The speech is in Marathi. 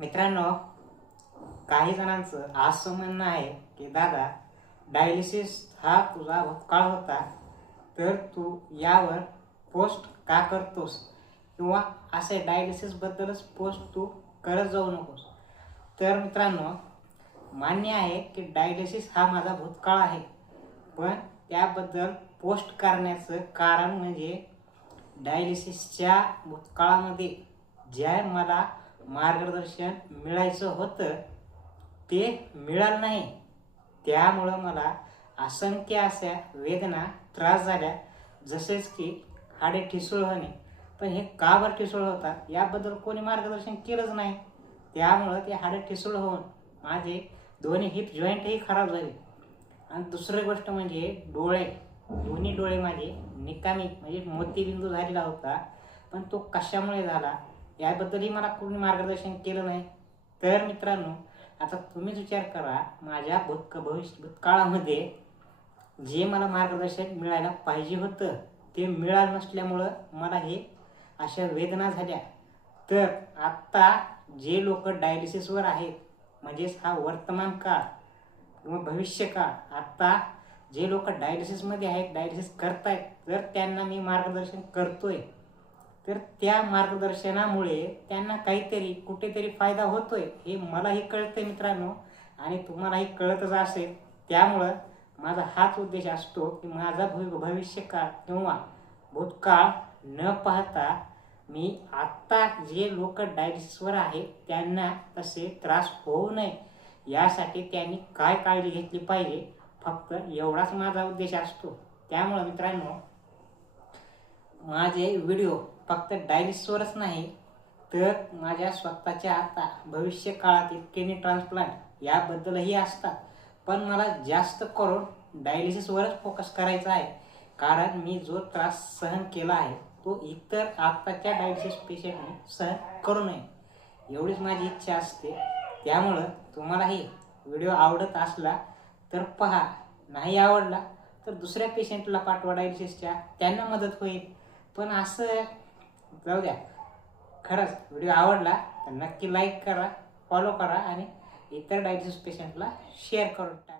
मित्रांनो, काही जणांचं असं म्हणणं आहे की दादा, डायलिसिस हा तुझा भूतकाळ होता, तर तू यावर पोस्ट का करतोस, किंवा असे डायलिसिसबद्दलच पोस्ट तू करत जाऊ नकोस. तर मित्रांनो, मान्य आहे की डायलिसिस हा माझा भूतकाळ आहे, पण त्याबद्दल पोस्ट करण्याचं कारण म्हणजे डायलिसिसच्या भूतकाळामध्ये ज्या मला मार्गदर्शन मिळायचं होतं ते मिळालं नाही. त्यामुळं मला असंख्य अशा वेदना, त्रास झाल्या, जसेच की हाडे ठिसूळ होणे. पण हे का बरं ठिसूळ होतात याबद्दल कोणी मार्गदर्शन केलंच नाही. त्यामुळं ते हाडे ठिसूळ होऊन माझे दोन्ही हिप जॉईंटही खराब झाले. आणि दुसरी गोष्ट म्हणजे डोळे, दोन्ही डोळे माझे निकामी म्हणजे मोतीबिंदू झालेला होता. पण तो कशामुळे झाला याबद्दलही मला कोणी मार्गदर्शन केलं नाही. तर मित्रांनो, आता तुम्हीच विचार करा, माझ्या भूतकाळामध्ये जे मला मार्गदर्शन मिळायला पाहिजे होतं ते मिळालं नसल्यामुळं मला हे अशा वेदना झाल्या. तर आत्ता जे लोक डायलिसिसवर आहेत, म्हणजेच हा वर्तमान काळ किंवा भविष्यकाळ, आत्ता जे लोक डायलिसिसमध्ये आहेत, डायलिसिस करतायत, तर त्यांना मी मार्गदर्शन करतोय. तर त्या मार्गदर्शनामुळे त्यांना काहीतरी कुठेतरी फायदा होतोय हे मलाही कळतंय मित्रांनो, आणि तुम्हालाही कळतच असेल. त्यामुळं माझा हाच उद्देश असतो की माझा भविष्यकाळ किंवा भूतकाळ न पाहता मी आत्ता जे लोक डायलिसिसवर आहेत त्यांना तसे त्रास होऊ नये यासाठी त्यांनी काय काळजी घेतली पाहिजे, फक्त एवढाच माझा उद्देश असतो. त्यामुळं मित्रांनो, माझे व्हिडिओ फक्त डायलिसिसवरच नाही, तर माझ्या स्वतःच्या आता भविष्य काळातील किडनी ट्रान्सप्लांट याबद्दलही असतात. पण मला जास्त करून डायलिसिसवरच फोकस करायचा आहे, कारण मी जो त्रास सहन केला आहे तो इतर आत्ताच्या डायलिसिस पेशंटने सहन करू नये, एवढीच माझी इच्छा असते. त्यामुळं तुम्हालाही व्हिडिओ आवडत असला तर पहा, नाही आवडला तर दुसऱ्या पेशंटला पाठवा डायलिसिसच्या, त्यांना मदत होईल. पण असं जाऊ द्या. खरंच व्हिडिओ आवडला तर नक्की लाईक करा, फॉलो करा आणि इतर डायलिसिस पेशंटला शेअर करून टाका.